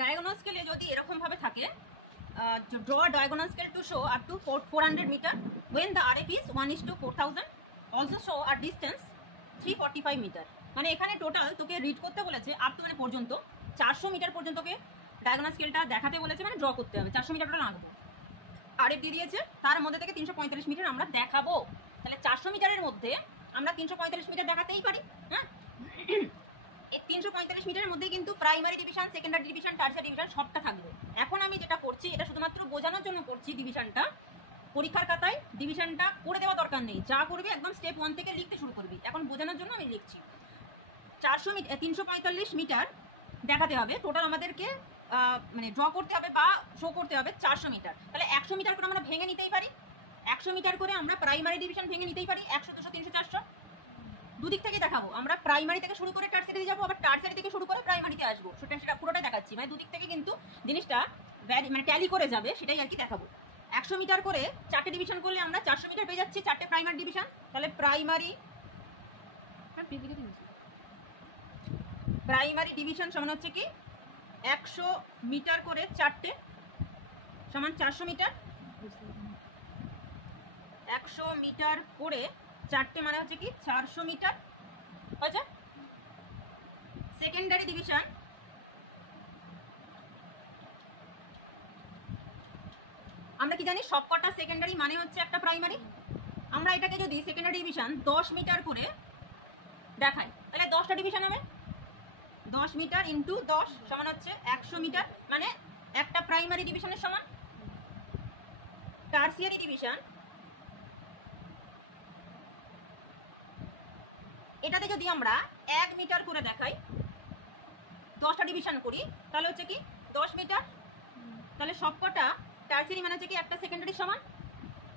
Diagonal স্কেলে যদি এরকম ভাবে থাকে, draw a diagonal scale to show up to 400 meter when the RF is 1:4000, also show a distance 345 meter। মানে এখানে টোটাল তোকে রিড করতে বলেছে আপ টু মানে পর্যন্ত 400 মিটার পর্যন্তকে ডায়াগোনাল স্কেলটা দেখাতে বলেছে, মানে ড্র করতে হবে। 400 মিটার টোটাল আঁকবো, RF দিয়ে দিয়েছে, তার মধ্যে থেকে 345 মিটার আমরা দেখাবো। তাহলে 400 মিটারের মধ্যে আমরা 345 মিটার দেখাতেই পারি। হ্যাঁ, এই 345 মিটারের মধ্যে কিন্তু primary division, secondary division, tertiary division সবটা থাকবে। এখন আমি যেটা করছি এটা শুধুমাত্র বোঝানোর জন্য করছি ডিভিশনটা। পরীক্ষার খাতায় ডিভিশনটা করে দেওয়া দরকার নেই, যা করবি একদম স্টেপ 1 থেকে লিখতে শুরু করবি। এখন বোঝানোর জন্য আমি লিখছি। 345 মিটার দেখাতে হবে টোটাল আমাদেরকে, মানে ড্র করতে হবে বা শো করতে হবে 400 মিটার। তাহলে 100 মিটার করে আমরা ভেঙে নিতেই পারি, 100 মিটার করে আমরা প্রাইমারি ডিভিশন ভেঙে নিতেই পারি। 100, 200, 300, 400 দুদিক থেকে দেখাবো। আমরা প্রাইমারি থেকে শুরু করে টারশিয়ারিতে যাবো, আবার টারশিয়ারি থেকে শুরু করে প্রাইমারিতে আসবো। সেটা পুরোটাই দেখাচ্ছি, মানে দুদিক থেকে কিন্তু জিনিসটা মানে ট্যালি করে যাবে, সেটাই আর কি দেখাবো। 100 মিটার করে 4টে ডিভিশন করলে আমরা 400 মিটার পেয়ে যাচ্ছি, 4টে প্রাইমারি ডিভিশন। তাহলে প্রাইমারি ডিভিশন সমান হচ্ছে কি 100 মিটার করে 4টে সমান 400 মিটার। 100 মিটার করে 4টে মানে হচ্ছে কি 400 মিটার। আচ্ছা, সেকেন্ডারি ডিভিশন আমরা কি জানি, সবকটা সেকেন্ডারি মানে হচ্ছে একটা প্রাইমারি। আমরা এটাকে যদি সেকেন্ডারি ডিভিশন 10 মিটার করে দেখাই, তাহলে 10টা ডিভিশন হবে। 10 মিটার ইন্টু 10 সমান হচ্ছে 100 মিটার, মানে একটা প্রাইমারি ডিভিশনের সমান। টারশিয়ারি ডিভিশন এটাতে যদি আমরা 1 মিটার করে দেখাই, 10টা ডিভিশন করি, তাহলে হচ্ছে কি 10 মিটার। তাহলে সবকটা টারশিয়ারি মানে হচ্ছে কি একটা সেকেন্ডারি সমান।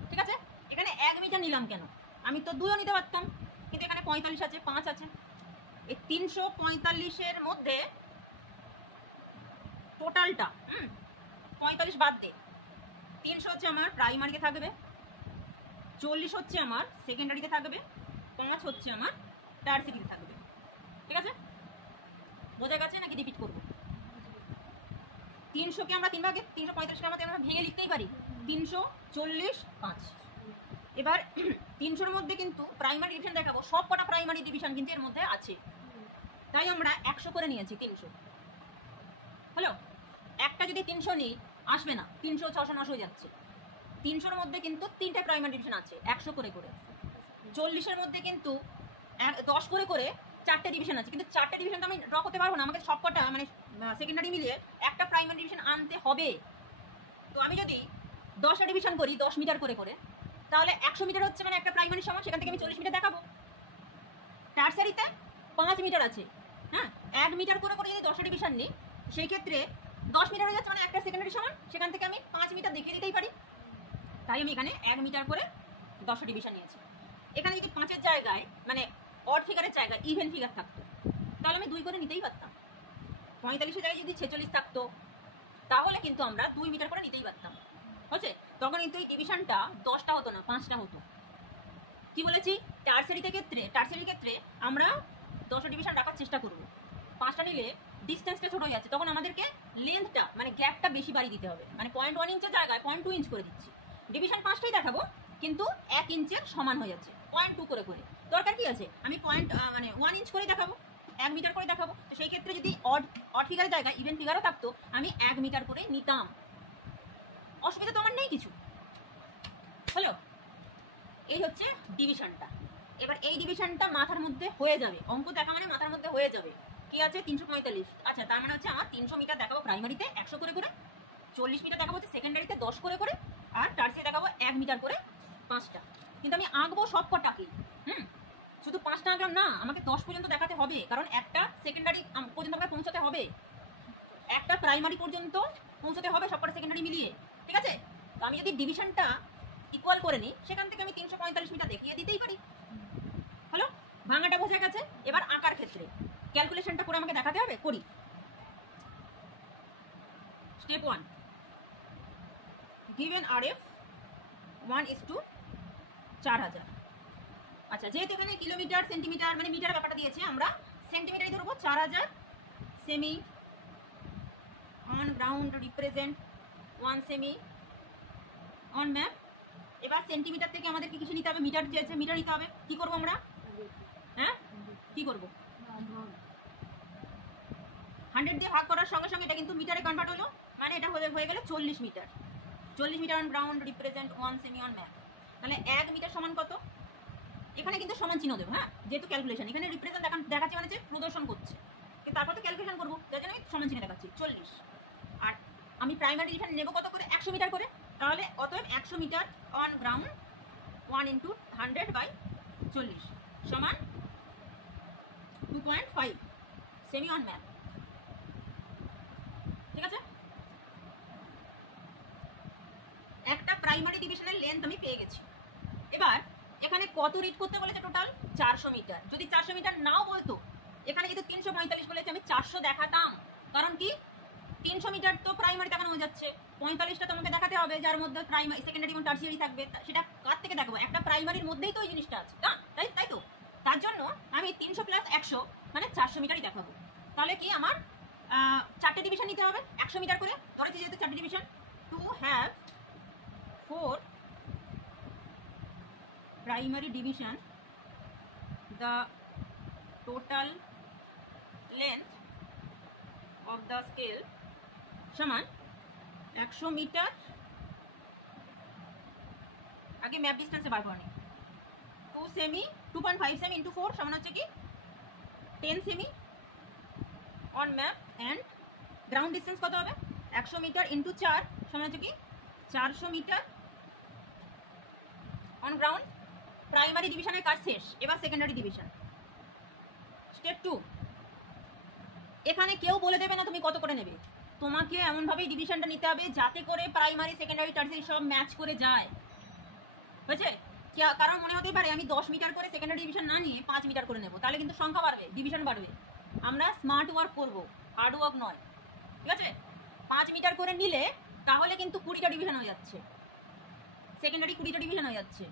ঠিক আছে, এখানে 1 মিটার নিলাম কেন, আমি তো 2ও নিতে পারতাম, কিন্তু এখানে 45 আছে, 5 আছে। এই 345-এর মধ্যে টোটালটা 45 বাদ দে, 300 হচ্ছে আমার প্রাইমারিতে থাকবে, 40 হচ্ছে আমার সেকেন্ডারিতে থাকবে, 5 হচ্ছে আমার টারশিয়ারিতে থাকবে। ঠিক আছে, বোঝা গেছে নাকি রিপিট করবো? 300কে আমরা 3 ভাগে, 345কে আমরা ভেঙে লিখতেই পারি 340, 5। এবার 300-র মধ্যে কিন্তু প্রাইমারি ডিভিশন দেখাবো, সব কটা প্রাইমারি ডিভিশন কিন্তু এর মধ্যে আছে, তাই আমরা 100 করে নিয়েছি। 300 হলো, একটা যদি 300 নিই আসবে না, 300, 600, 900 হয়ে যাচ্ছে। 300-র মধ্যে কিন্তু 3টে প্রাইমারি ডিভিশন আছে 100 করে করে। 40-এর মধ্যে কিন্তু 10 করে করে 4টে ডিভিশন আছে, কিন্তু 4টে ডিভিশন তো আমি ড্র করতে পারবো না, আমাকে সবকটা মানে সেকেন্ডারি মিলিয়ে একটা প্রাইমারি ডিভিশন আনতে হবে। তো আমি যদি 10টা ডিভিশন করি 10 মিটার করে করে, তাহলে 100 মিটার হচ্ছে মানে একটা প্রাইমারি সমান, সেখান থেকে আমি 40 মিটার দেখাবো। টারশিয়ারিতে 5 মিটার আছে, হ্যাঁ, 1 মিটার করে করে যদি 10টা ডিভিশন নিই, সেই ক্ষেত্রে 10 মিটার হয়ে যাচ্ছে মানে একটা সেকেন্ডারি সমান, সেখান থেকে আমি 5 মিটার দেখিয়ে দিতেই পারি। তাই আমি এখানে 1 মিটার করে 10টা ডিভিশন নিয়েছি। এখানে যদি 5-এর জায়গায় মানে অড ফিগারের জায়গায় ইভেন ফিগার থাকতো, তাহলে আমি 2 করে নিতেই পারতাম। 45-এর জায়গায় যদি 46 থাকতো, তাহলে কিন্তু আমরা 2 মিটার করে নিতেই পারতাম। হচ্ছে, তখন কিন্তু এই ডিভিশনটা 10টা হতো না, 5টা হতো। কি বলেছি, টারশিয়ারির ক্ষেত্রে আমরা 10টা ডিভিশন রাখার চেষ্টা করব। 5টা নিলে ডিস্টেন্সটা ছোট হয়ে যাচ্ছে, তখন আমাদেরকে লেন্থটা মানে গ্যাপটা বেশি বাড়িয়ে দিতে হবে। মানে 0.1 ইঞ্চের জায়গায় 0.2 ইঞ্চ করে দিচ্ছি। ডিভিশন 5টাই দেখাবো, কিন্তু 1 ইঞ্চের সমান হয়ে যাচ্ছে, 0.2 করে করে। দরকার কি আছে, আমি 1 ইঞ্চ করে দেখাবো, 1 মিটার করে দেখাবো। তো সেই ক্ষেত্রে যদি অড ফিগারের জায়গায় ইভেন ফিগারও থাকতো, আমি 1 মিটার করে নিতাম, অসুবিধা তো আমার নেই কিছু। হলো, এই হচ্ছে ডিভিশনটা। এবার এই ডিভিশনটা মাথার মধ্যে হয়ে যাবে, অঙ্ক দেখা মানে মাথার মধ্যে হয়ে যাবে। কি আছে 345, আচ্ছা, তার মানে হচ্ছে আমার 300 মিটার দেখাবো প্রাইমারিতে 100 করে করে, 40 মিটার দেখাবো হচ্ছে সেকেন্ডারিতে 10 করে করে, আর টারশিয়ারি দেখাবো 1 মিটার করে 5টা। কিন্তু আমি আঁকবো সব কটাকে, শুধু 5টা আঁকলাম না, আমাকে 10 পর্যন্ত দেখাতে হবে, কারণ একটা সেকেন্ডারি পর্যন্ত আমাকে পৌঁছাতে হবে, একটা প্রাইমারি পর্যন্ত পৌঁছাতে হবে, সবকটা সেকেন্ডারি মিলিয়ে। ঠিক আছে, তো আমি যদি ডিভিশনটা ইকুয়াল করে নিই, সেখান থেকে আমি 345 মিটার দেখিয়ে দিতেই পারি। হলো, ভাঙাটা বোঝা গেছে। এবার আঁকার ক্ষেত্রে ক্যালকুলেশনটা করে আমাকে দেখাতে হবে, করি। Step 1, given RF 1:4000। আচ্ছা, যেহেতু এখানে কিলোমিটার সেন্টিমিটার মানে মিটার ব্যাপারটা দিয়েছে, আমরা সেন্টিমিটারই ধরবো। 4000 সেমি অন গ্রাউন্ড রিপ্রেজেন্ট 1 সেমি অন ম্যাপ। এবার সেন্টিমিটার থেকে আমাদের কি কিছু নিতে হবে, মিটার চেয়েছে, মিটার নিতে হবে। কি করবো আমরা, হ্যাঁ কি করবো, 100 দিয়ে ভাগ করার সঙ্গে সঙ্গে এটা কিন্তু মিটারে কনভার্ট হলো, মানে এটা হয়ে গেল 40 metre. 40 metre on ground represent 1 সেমি অন ম্যাপ। তাহলে 1 মিটার সমান কত, এখানে কিন্তু সমান চিহ্ন দেবো, হ্যাঁ যেহেতু ক্যালকুলেশন, এখানে রিপ্রেজেন্ট দেখাচ্ছে মানে যে প্রদর্শন করছে, কিন্তু তারপর তো ক্যালকুলেশন করবো, যার জন্য আমি সমান চিহ্ন দেখাচ্ছি 40। আর আমি প্রাইমারি ডিভিশন নেবো কত করে, 100 মিটার করে। তাহলে অতএব 100 মিটার অন গ্রাউন্ড 1 × 100/40 সমান 2.5 সেমি অন ম্যাপ। ঠিক আছে, একটা প্রাইমারি ডিভিশনের লেন্থ আমি পেয়ে গেছি। এবার এখানে কত রিড করতে বলেছে, টোটাল 400 মিটার। যদি 400 মিটার নাও বলতো, এখানে যেহেতু 345 বলেছে আমি 400 দেখাতাম, কারণ কি 300 মিটার তো প্রাইমারি দেখানো হয়ে যাচ্ছে, 45টা তোমাকে দেখাতে হবে, যার মধ্যে প্রাইমারি সেকেন্ডারি এবং টার্সিয়ারি থাকবে। সেটা কার থেকে দেখাবো, একটা প্রাইমারির মধ্যেই তো ওই জিনিসটা আছে, তাই তাই তো। তার জন্য আমি 300 + 100 মানে 400 মিটারই দেখাবো। তাহলে কি আমার 4টে ডিভিশন নিতে হবে 100 মিটার করে, ধরেছি যেহেতু 4টে division. To have 4 primary division, the total length of the scale সমান 100 মিটার। আগে ম্যাপ ডিস্টেন্সে বার করে নিই, 2 সেমি 2.5 সেমি × 4 সমান হচ্ছে কি 10 semi on map. And ground distance কত হবে, 100 মিটার × 4 সমান হচ্ছে কি 400 মিটার অন গ্রাউন্ড। প্রাইমারি ডিভিশনের কাজ শেষ, এবার সেকেন্ডারি ডিভিশন। স্টেপ 2, এখানে কেউ বলে দেবে না তুমি কত করে নেবে, তোমাকে এমনভাবেই ডিভিশনটা নিতে হবে যাতে করে প্রাইমারি সেকেন্ডারি টার্সিয়ারি সব ম্যাচ করে যায়, বুঝেছে। কারণ মনে হতে পারে আমি 10 মিটার করে সেকেন্ডারি ডিভিশন না নিয়ে 5 মিটার করে নেবো, তাহলে কিন্তু সংখ্যা বাড়বে, ডিভিশন বাড়বে। আমরা স্মার্ট ওয়ার্ক করবো, হার্ড ওয়ার্ক নয়, ঠিক আছে। 5 মিটার করে নিলে তাহলে কিন্তু 20টা ডিভিশন হয়ে যাচ্ছে, সেকেন্ডারি 20টা ডিভিশন হয়ে যাচ্ছে,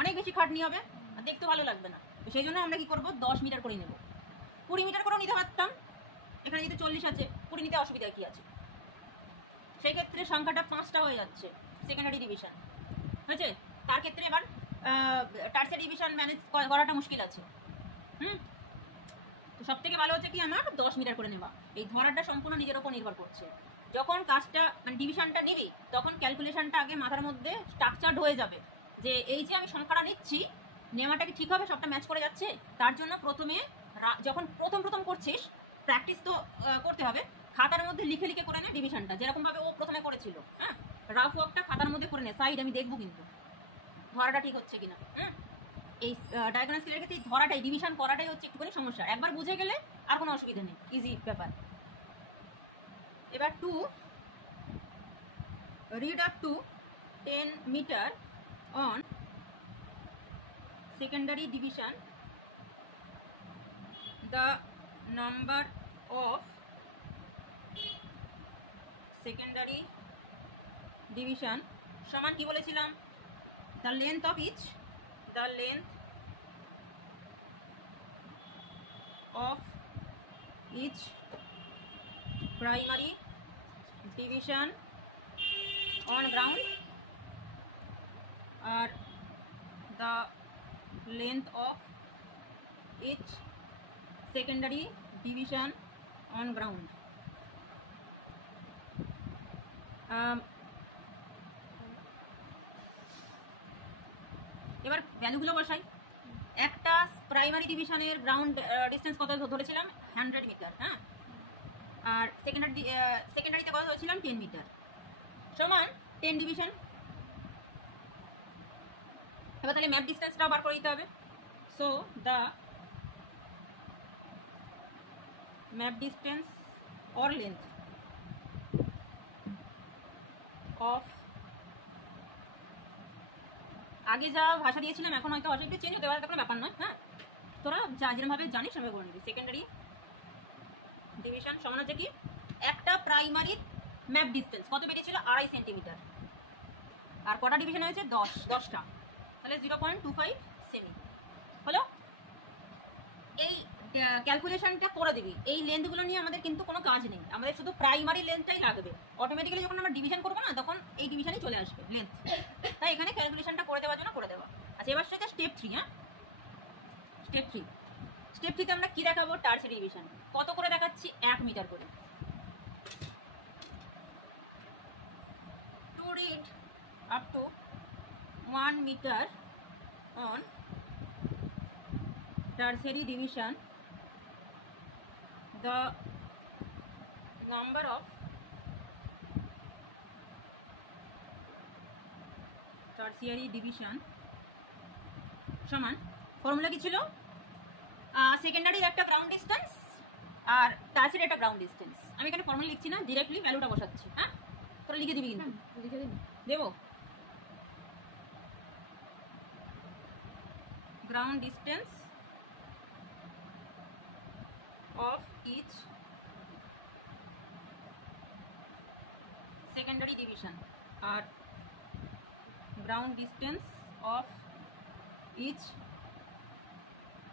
অনেক বেশি খাটনি হবে আর দেখতে ভালো লাগবে না। তো সেই জন্য আমরা কি করবো, 10 মিটার করে নেব। 20 মিটার করেও নিতে পারতাম, এখানে যেহেতু 40 আছে 20 নিতে অসুবিধা কি আছে। সেই ক্ষেত্রে সংখ্যাটা 5টা হয়ে যাচ্ছে সেকেন্ডারি ডিভিশন, হয়েছে। তার ক্ষেত্রে এবার টার্সিয়ারি ডিভিশন ম্যানেজ করাটা মুশকিল আছে। তো সব থেকে ভালো হচ্ছে কি আমার 10 মিটার করে নেওয়া। এই ধরাটা সম্পূর্ণ নিজের ওপর নির্ভর করছে। যখন কাজটা মানে ডিভিশনটা নিবি, তখন ক্যালকুলেশনটা আগে মাথার মধ্যে স্ট্রাকচার্ড হয়ে যাবে, যে এই যে আমি সংখ্যাটা নিচ্ছি নেওয়াটা কি ঠিক হবে, সবটা ম্যাচ করে যাচ্ছে। তার জন্য প্রথমে যখন প্রথম করছিস প্র্যাকটিস তো করতে হবে, খাতার মধ্যে লিখে লিখে করে নে ডিভিশনটা, যেরকমভাবে ও প্রথমে করেছিল। হ্যাঁ, রাফ ওয়ার্কটা খাতার মধ্যে করে নে, সাইড আমি দেখবো কিন্তু ধরাটা ঠিক হচ্ছে কিনা। এই ডায়াগোনাল স্কেলের ক্ষেত্রে এই ধরাটাই, ডিভিশন করাটাই হচ্ছে একটুখানি সমস্যা। একবার বুঝে গেলে আর কোনো অসুবিধা নেই, ইজি ব্যাপার। এবার 2 read up to 10 meter on secondary division, the number of secondary division সমান কি বলেছিলাম, the length of each, the length of each primary division on ground or the length of each secondary division on ground. এবার ভ্যালুগুলো বসাই। একটা primary ডিভিশনের ground distance কত ধরেছিলাম, 100 metre. হ্যাঁ, আর সেকেন্ডারিতে কত ধরেছিলাম, 10 মিটার, সমান 10 ডিভিশন। এবার তাহলে ম্যাপ ডিস্টেন্সটাও বার করে দিতে হবে। So the map distance or length of, আগে যা ভাষা দিয়েছিলাম এখন হয়তো ভাষা একটু চেঞ্জ হতে পারে, কোনো ব্যাপার নয়। হ্যাঁ, তোরা যা যেরকমভাবে জানিস সেভাবে করে নিবি। সেকেন্ডারি ডিভিশন সমান হচ্ছে কি, একটা প্রাইমারির ম্যাপ ডিস্টেন্স কত বেরিয়েছিল, 2.5 সেন্টিমিটার, আর কটা ডিভিশন হয়েছে, 10টা, তাহলে 0.25 সেমি হলো। এই ক্যালকুলেশনটা করে দিবি। এই লেন্থগুলো নিয়ে আমাদের কিন্তু কোনো কাজ নেই, আমাদের শুধু প্রাইমারি লেন্থটাই লাগবে। অটোমেটিক্যালি যখন আমরা ডিভিশন করবো না তখন এই ডিভিশনই চলে আসবে লেন্থ, তাই এখানে ক্যালকুলেশনটা করে দেওয়ার জন্য করে দেওয়া। আচ্ছা, এবার সেটা স্টেপ 3। হ্যাঁ, স্টেপ 3তে আমরা কি দেখাবো? Tertiary division. কত করে দেখাচ্ছি? 1 মিটার করে। To read up to 1 metre on tertiary division, the number of tertiary division সমান, ফর্মুলা কি ছিল? সেকেন্ডারির একটা গ্রাউন্ড ডিস্টেন্স আর টারসিয়ারি একটা গ্রাউন্ড ডিস্টেন্স। আমি এখানে ফর্মুলা লিখছি না, ডিরেক্টলি ভ্যালুটা বসাচ্ছি। হ্যাঁ, তোরা লিখে দিবি কিন্তু। লিখে দেবো। Ground distance of each secondary division আর ground distance of each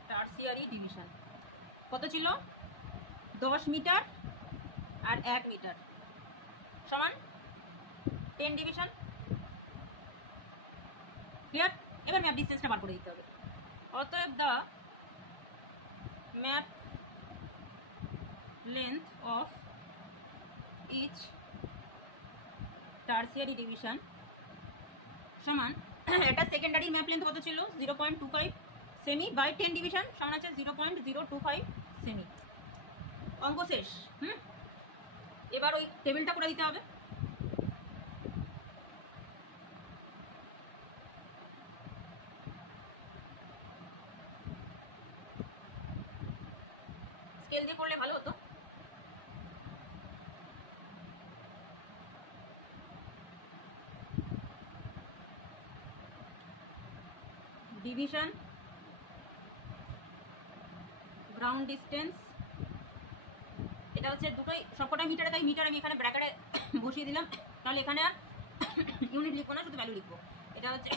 tertiary division কত ছিল? 10 মিটার আর 1 মিটার সমান 10 ডিভিশন। ক্লিয়ার? এবার ম্যাপ ডিস্টেন্সটা বার করে দিতে হবে। অতএব দা map length of each tertiary division সমান, এটা সেকেন্ডারি ম্যাপ লেন্থ কত ছিল? 0.25 সেমি বাই 10 ডিভিশন সমান আছে 0.025 সেমি। অঙ্ক শেষ। এবার ওই টেবিলটা করে দিতে হবে। স্কেল দিয়ে করলে ভালো হতো। ডিভিশন, গ্রাউন্ড ডিস্টেন্স, এটা হচ্ছে দুটোই সবকটা মিটারে, তাই মিটার আমি এখানে ব্র্যাকেটে বসিয়ে দিলাম। তাহলে এখানে আর ইউনিট লিখবো না, শুধু ভ্যালু লিখবো। এটা হচ্ছে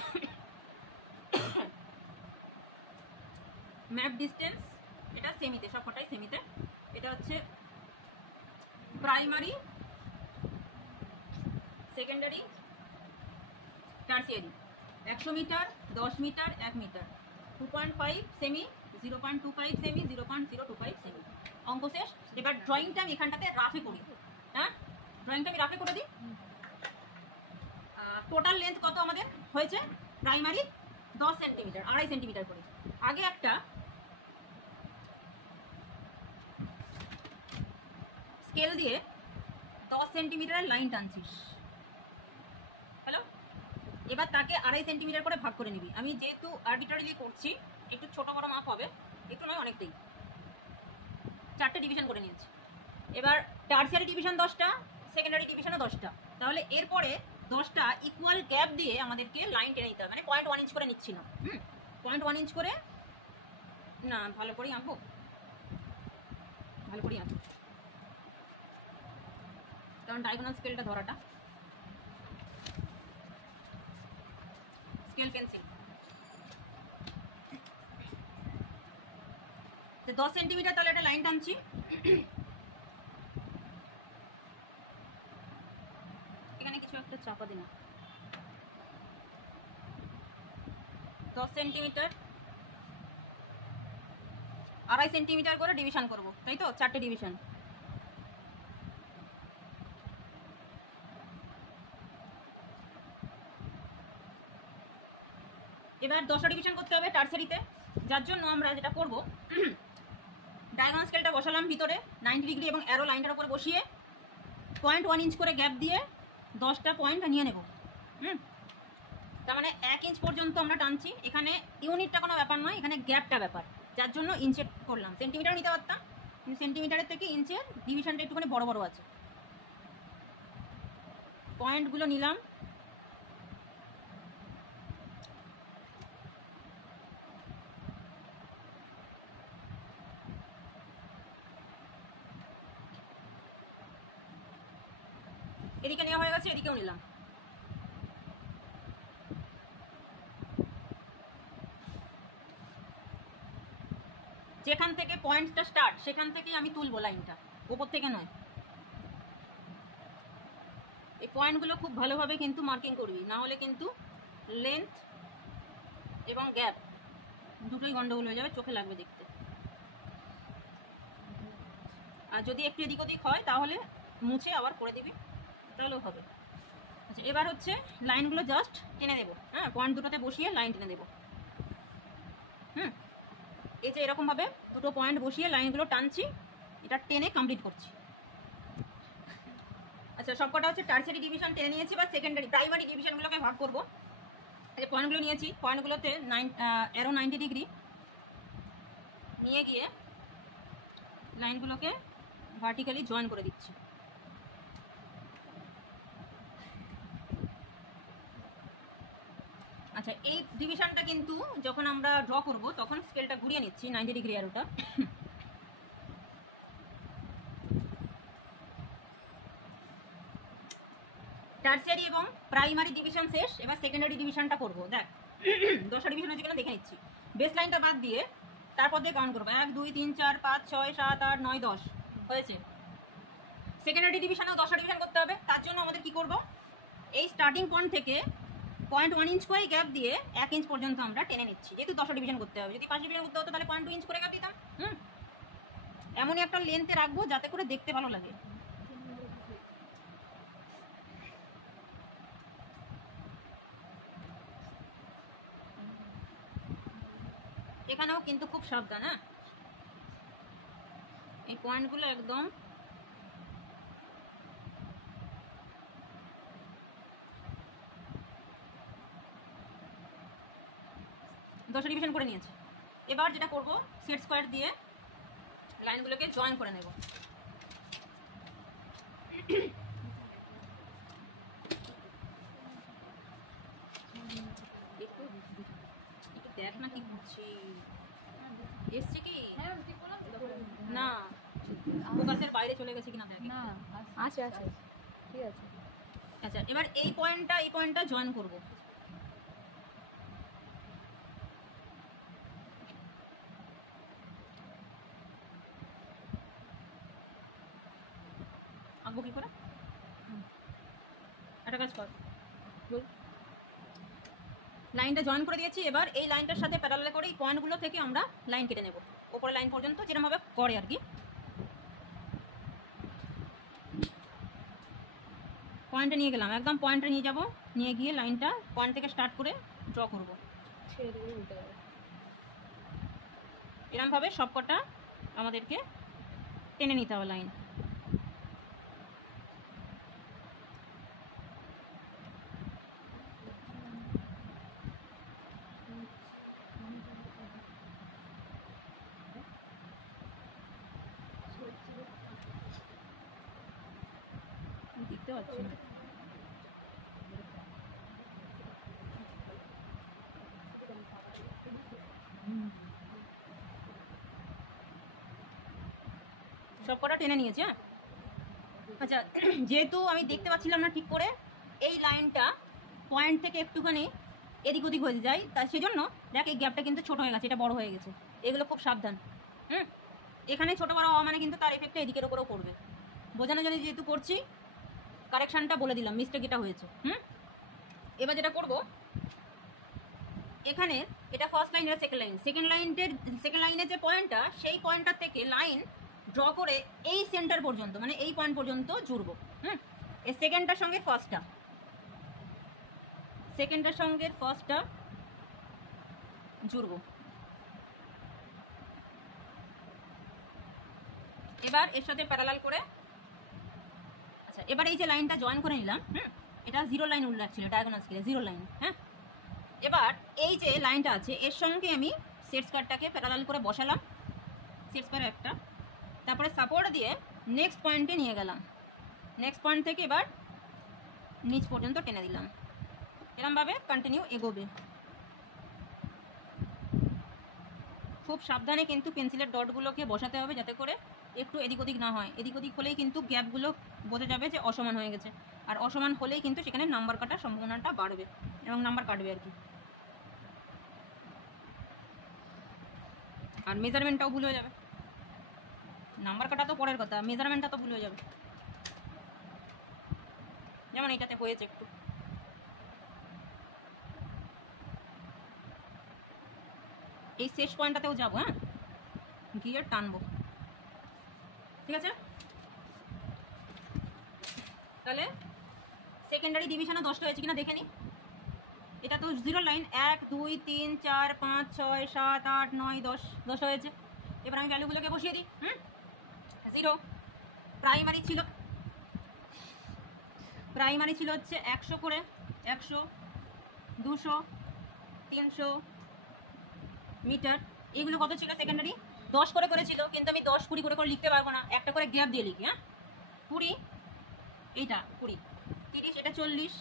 ম্যাপ ডিস্টেন্স, এটা সেমিতে, সবকটাই সেমিতে। এটা হচ্ছে primary, secondary, tertiary. 100 metre, 10 metre, 1 metre, 2.5 সেমি, 0.25 সেমি, 0.025 সেমি। অঙ্ক শেষ। এবার ড্রয়িংটা আমি এখানটাতে রাফে করি। হ্যাঁ, ড্রয়িংটা আমি রাফে করে দিই। টোটাল লেন্থ কত আমাদের হয়েছে? প্রাইমারি 10 সেন্টিমিটার, 2.5 সেন্টিমিটার করে। আগে একটা স্কেল দিয়ে 10 সেন্টিমিটারের লাইন টানছিস। হ্যালো, এবার তাকে 2.5 সেন্টিমিটার করে ভাগ করে নিবি। আমি যেহেতু আরবিট্রারিলি করছি, একটু ছোট বড় মাপ হবে, একটু নয় অনেকটাই। 4টে ডিভিশন করে নিয়েছি। এবার টারসিয়ারি ডিভিশন 10টা, সেকেন্ডারি ডিভিশনও 10টা। তাহলে এরপরে 10টা ইকুয়াল গ্যাপ দিয়ে আমাদেরকে লাইন টেনে নিতে হবে। মানে 0.1 ইঞ্চ করে নিচ্ছি না, 0.1 ইঞ্চ করে না, ভালো করেই আঁকবো, ভালো করেই আঁকবো, কারণ ডায়াগোনাল স্কেলটা ধরাটা। স্কেল পেন্সিল 10 সেন্টিমিটার, তাহলে একটা লাইন টানছি। এখানে কিছু একটা চাপা দিন। 10 সেন্টিমিটার, 2.5 সেন্টিমিটার করে ডিভিশন করব, তাই তো? 4টে ডিভিশন। এবার 10টা ডিভিশন করতে হবে টারসিয়ারিতে, যার জন্য আমরা যেটা করব, ডায়াগোনাল স্কেলটা বসালাম ভিতরে 90 ডিগ্রি এবং অ্যারো লাইনটার উপরে বসিয়ে 0.1 ইঞ্চ করে গ্যাপ দিয়ে 10টা পয়েন্ট নিয়ে নেব। তার মানে 1 ইঞ্চ পর্যন্ত আমরা টানছি। এখানে ইউনিটটা কোনো ব্যাপার নয়, এখানে গ্যাপটা ব্যাপার, যার জন্য ইঞ্চে করলাম। সেন্টিমিটার নিতে পারতাম, কিন্তু সেন্টিমিটারের থেকে ইঞ্চের ডিভিশনটা একটুখানি বড় বড় আছে। পয়েন্টগুলো নিলাম, এদিকে নেওয়া হয়ে গেছে, এদিকেও নিলাম। যেখান থেকে পয়েন্টটা স্টার্ট সেখান থেকেই আমি তুলবো লাইনটা, ওপর থেকে নয়। এই পয়েন্টগুলো খুব ভালোভাবে কিন্তু মার্কিং করবি, না হলে কিন্তু লেন্থ এবং গ্যাপ দুটোই গন্ডগোল হয়ে যাবে, চোখে লাগবে দেখতে। আর যদি একটু এদিক ওদিক হয় তাহলে মুছে আবার করে দিবি, তাহলেও হবে। আচ্ছা, এবার হচ্ছে লাইনগুলো জাস্ট টেনে দেবো। হ্যাঁ, পয়েন্ট দুটোতে বসিয়ে লাইন টেনে দেবো। এই যে এরকমভাবে দুটো পয়েন্ট বসিয়ে লাইনগুলো টানছি, এটা টেনে কমপ্লিট করছি। আচ্ছা, সবকটা হচ্ছে টার্সিয়ারি ডিভিশন টেনে নিয়েছি, বা সেকেন্ডারি প্রাইমারি ডিভিশনগুলোকে ভাগ করবো। এই যে পয়েন্টগুলো নিয়েছি, পয়েন্টগুলোতে অ্যারো 90 ডিগ্রি নিয়ে গিয়ে লাইনগুলোকে ভার্টিক্যালি জয়েন করে দিচ্ছি। আচ্ছা, এই ডিভিশনটা কিন্তু যখন আমরা ড্র করব তখন স্কেলটা ঘুরিয়ে নিচ্ছি 90 ডিগ্রি অ্যারোটা। টার্সিয়ারি এবং প্রাইমারি ডিভিশন শেষ, এবার সেকেন্ডারি ডিভিশনটা করব। দেখ 10টা ডিভিশন হচ্ছে কিনা দেখে নিচ্ছি। বেস লাইনটা বাদ দিয়ে তারপর দিয়ে কাউন্ট করবো, 1 2 3 4 5 6 7 8 9 10 হয়েছে। সেকেন্ডারি ডিভিশনেও 10টা ডিভিশন করতে হবে। তার জন্য আমাদের কি করব, এই স্টার্টিং পয়েন্ট থেকে 0.1 ইঞ্চ করে গ্যাপ দিয়ে 1 ইঞ্চ পর্যন্ত আমরা টেনে নিচ্ছি, যেহেতু 10টা ডিভিশন করতে হবে। যদি 5 ডিভিশন করতে হতো তাহলে 0.2 ইঞ্চ করে গ্যাপ দিতাম। এমনই একটা লেন্থে রাখবো যাতে করে দেখতে ভালো লাগে। এখানেও কিন্তু খুব সাবধান। হ্যাঁ, এই পয়েন্টগুলো একদম দশটা ডিভিশন করে নিয়েছি। এবার যেটা করব, সেট স্কোয়ার দিয়ে লাইনগুলোকে জয়েন করে নেব। একটু দেখ না কি করছি, এসছে কি না, ফোকাসের বাইরে চলে গেছে কিনা দেখ। না, আছে আছে, ঠিক আছে। আচ্ছা, এবার এই পয়েন্টটা জয়েন করব। আঁকবো কি করে, একটা কাজ কর, লাইনটা জয়েন করে দিয়েছি। এবার এই লাইনটার সাথে প্যারালাল করে এই পয়েন্টগুলো থেকে আমরা লাইন কেটে নেব, ওপরে লাইন পর্যন্ত, যেরকমভাবে করে আর কি। পয়েন্টে নিয়ে গেলাম, একদম পয়েন্টে নিয়ে যাব, নিয়ে গিয়ে লাইনটা পয়েন্ট থেকে স্টার্ট করে ড্র করব। এরকমভাবে সবকটা আমাদেরকে টেনে নিতে হবে লাইন। দেখতে পাচ্ছি না, সবকটা টেনে নিয়েছি। হ্যাঁ, আচ্ছা, যেহেতু আমি দেখতে পাচ্ছিলাম না ঠিক করে, এই লাইনটা পয়েন্ট থেকে একটুখানি এদিক ওদিক হয়ে যায়, তা সেজন্য দেখ এই গ্যাপটা কিন্তু ছোট হয়ে গেছে, এটা বড় হয়ে গেছে। এগুলো খুব সাবধান। এখানে ছোট বড় হওয়া মানে কিন্তু তার এফেক্টটা এদিকের ওপরেও পড়বে। বোঝানোর জন্য যেহেতু করছি, কারেকশানটা বলে দিলাম, মিস্টেক এটা হয়েছে। এবার যেটা করব, এখানে এটা ফার্স্ট লাইন, এটা সেকেন্ড লাইনের যে পয়েন্টটা, সেই পয়েন্টটার থেকে লাইন ড্র করে এই সেন্টার পর্যন্ত, মানে এই পয়েন্ট পর্যন্ত জুড়বো। এই সেকেন্ডটার সঙ্গে ফার্স্টটা জুড়বো। এবার এর সাথে প্যারালাল করে, আচ্ছা, এবার এই যে লাইনটা জয়েন করে নিলাম, এটা জিরো লাইন উল্লেখ ছিল ডায়াগোনাল স্কেলে, জিরো লাইন। হ্যাঁ, এবার এই যে লাইনটা আছে এর সঙ্গে আমি সেট স্কোয়ারটাকে প্যারালাল করে বসালাম, সেট স্কোয়ার একটা, তারপরে সাপোর্ট দিয়ে নেক্সট পয়েন্টে নিয়ে গেলাম, নেক্সট পয়েন্ট থেকে এবার নিচ পর্যন্ত টেনে দিলাম। এরমভাবে কন্টিনিউ এগোবে। খুব সাবধানে কিন্তু পেন্সিলের ডটগুলোকে বসাতে হবে, যাতে করে একটু এদিক ওদিক না হয়। এদিক ওদিক হলেই কিন্তু গ্যাপগুলো বোঝা যাবে যে অসমান হয়ে গেছে, আর অসমান হলেই কিন্তু সেখানে নাম্বার কাটার সম্ভাবনাটা বাড়বে এবং নাম্বার কাটবে আর কি। আর মেজারমেন্টটাও ভুল হয়ে যাবে। নাম্বার কাটা তো পরের কথা, মেজারমেন্টটা তো ভুল হয়ে যাবে। যেমন এইটাতে হয়েছে একটু, এই শেষ পয়েন্টটাতেও যাবো, হ্যাঁ গিয়ে টানবো, ঠিক আছে। তাহলে সেকেন্ডারি ডিভিশনে 10টা হয়েছে কিনা দেখে নি। এটা তো জিরো লাইন, 1 2 3 4 5 6 7 8 9 10, 10টা হয়েছে। এবার আমি ভ্যালুগুলোকে বসিয়ে দিই। 0 প্রাইমারি ছিল হচ্ছে 100 করে, 100 200 300 মিটার। এইগুলো কত ছিল সেকেন্ডারি? 10 করে করেছিল, কিন্তু আমি 10 20 করে লিখতে পারবো না, একটা করে গ্যাপ দিয়ে লিখি। 20, এইটা 20, 30, এটা 40,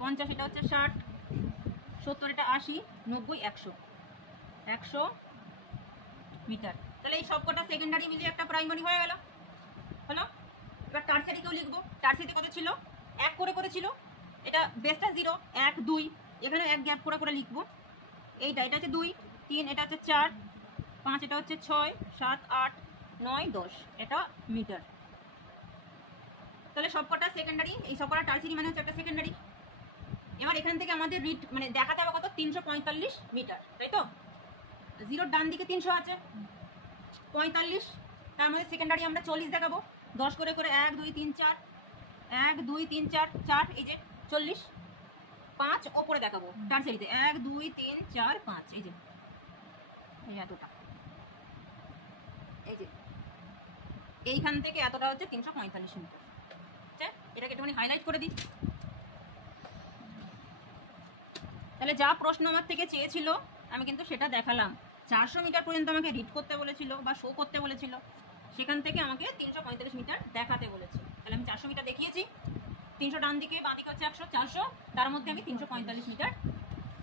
50, এটা হচ্ছে 60, 70, এটা 80, 90, 100, 100 মিটার। তাহলে এই সব কটা সেকেন্ডারি মিলিয়ে একটা প্রাইমারি হয়ে গেল, হলো। এবার টার্সারিকেও লিখবো। টার্সারিতে কত ছিল? 1 করে করেছিল, এটা বেসটা 0 1 2, এখানে এক গ্যাপ করে লিখবো। এটা হচ্ছে 2 3, এটা হচ্ছে 4 5, এটা হচ্ছে 6 7 8 9 10, এটা মিটার। তাহলে সবকটা সেকেন্ডারি, এই সবকটা টার্সারি মানে হচ্ছে একটা সেকেন্ডারি। এবার এখান থেকে আমাদের রিড মানে দেখাতে হবে কত? 345 মিটার, তাই তো? 0 ডান দিকে 300 আছে, 45, তার মধ্যে সেকেন্ডারি আমরা 40 দেখাবো। 10 করে 1 2 3 4, 1 2 3 4 4, এই যে 40, 5 ওপরে দেখাবো টার্সারিতে, 1 2 3 4 5, এই যে এতটা, এই যে এইখান থেকে এতটা হচ্ছে 345 মিটার। এটাকে একটুখানি হাইলাইট করে দিই। তাহলে যা প্রশ্ন আমার থেকে চেয়েছিল আমি কিন্তু সেটা দেখালাম। 400 মিটার পর্যন্ত আমাকে রিড করতে বলেছিল বা শো করতে বলেছিল, সেখান থেকে আমাকে 345 মিটার দেখাতে বলেছে। তাহলে আমি 400 মিটার দেখিয়েছি, 300 ডান দিকে, বাঁ দিকে হচ্ছে 100, 400, তার মধ্যে আমি 345 মিটার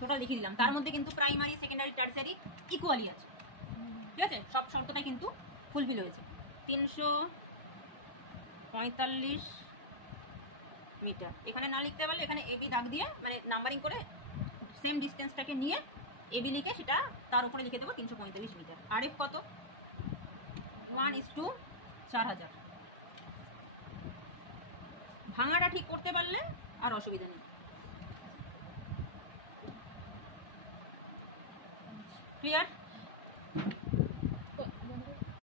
টোটাল দেখিয়ে দিলাম। তার মধ্যে কিন্তু প্রাইমারি সেকেন্ডারি টার্সারি ইকুয়ালি আছে, ঠিক আছে, সব শর্তটাই কিন্তু ফুলফিল হয়েছে। 345 মিটার এখানে না লিখতে পারলে এখানে এবি দাগ দিয়ে মানে নাম্বারিং করে সেম ডিস্টেন্সটাকে নিয়ে এবি লিখে সেটা তার উপরে লিখে দেবো 345 মিটার। আরএফ কত? 1:4000। ভাঙাটা ঠিক করতে পারলে আর অসুবিধা নেই। ক্লিয়ার?